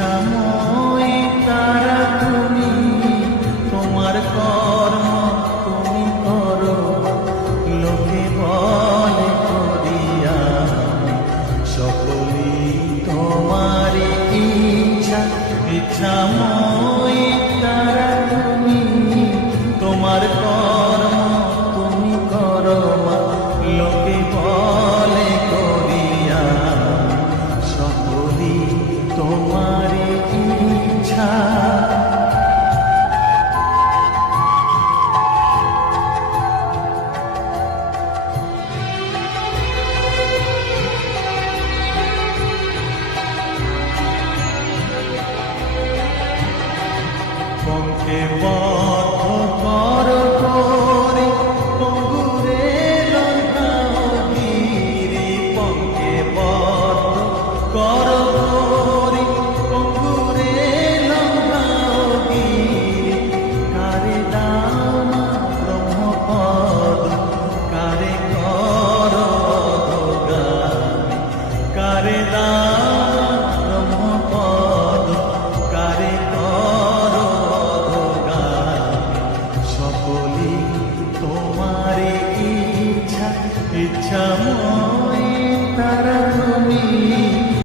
ইচ্ছাময়ী তারা তুমি, তোমার কর্ম তুমি করো, লোকে বলে করিয়া সকলই তোমারই ইচ্ছা। ইচ্ছাময়ী তারা তুমি, তোমার কর্ম তুমি করো, লোকে বলে করিয়া সকলই তোমারই ইচ্ছা। পঙ্কে